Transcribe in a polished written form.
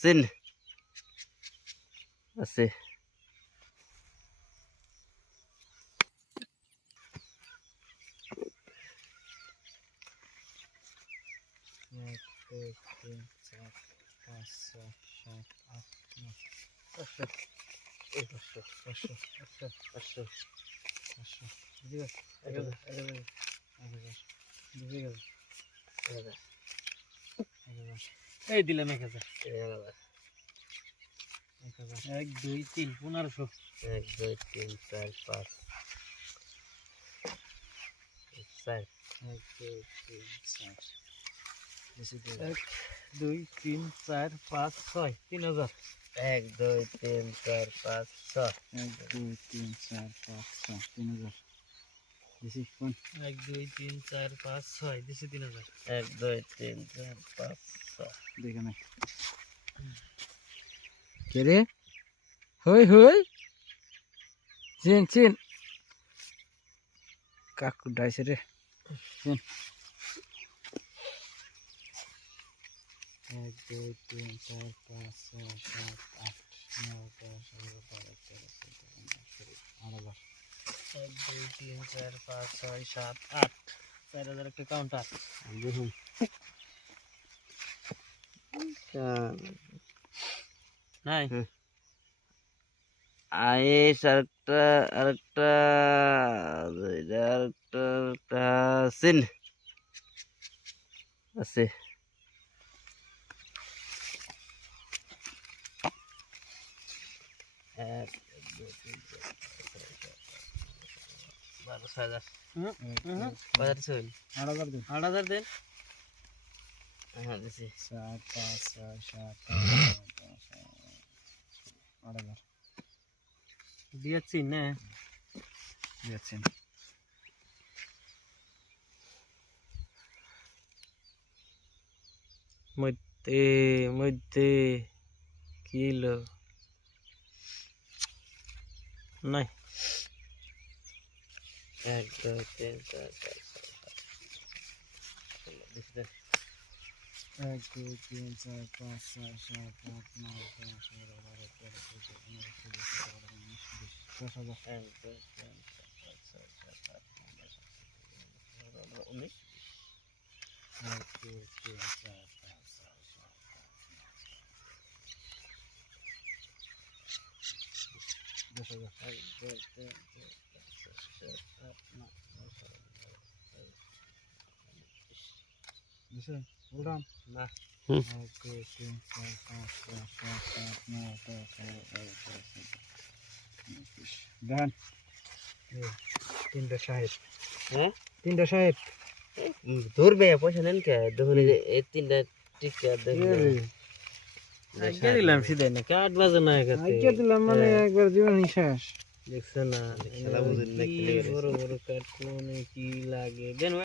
Scene আছে। এক দুই তিন চার পাঁচ ছয় সাত আট নয় 500 500 500 500 500 বুঝে গেছে 1000 এই দিলাম 1000 1 2 3 1500 1 2 3 4 5 6 1 2 3 4 1 2 3 4 5 6 3000 1 2 3 4 5 6 1 2 3 4 5 6 3000 দিছি কোন 1 2 3 4 5 6 দিছি 3000 1 2 3 4 5 6 দেখে না কে রে হই হই চিন চিন কাকু ডাইছে রে চিন 1 2 3 4 5 6 7 8 9 10 11 12 13 14 15 16 1 2 3 4 5 6 7 8 4000 একটা কাউন্টার দেখুন নাই আয়েশ আরেকটা সিন আছে। এক দুই তিন চার 12,000 বাজার চল 8000 দিন 8000 দিন হ্যাঁ দিছি 7 5 6 7 8000 দিয়েছি না দিয়েছেন মধ্যে মধ্যে কিলো নাই 1 2 3 4 5 6 1 2 3 4 5 6 7 8 9 10 11 12 13 14 15 16 17 18 19 20 10,000 1 2 3 4 5 6 7 8 9 10 11 12 13 14 15 16 17 18 19 1 2 3 4 5 6 10,000 1 2 3 4 5 6 7 8 9 10 দিছেন বলরাম না 1 2 3 4 5 6 7 8 9 10 11 12 13 14 15 তিনটা সাহেব হ্যাঁ তিনটা সাহেব ধরবে পয়সা নেন কে দেখুন এই তিনটা টিকা দেখুন আজকে দিলাম সিধাই না 8 বাজে না আজকে দিলাম মানে একবার জীবন শেষ দেখছ না খেলা বুঝুন না বড় বড় কাট কোনে কি লাগে দেন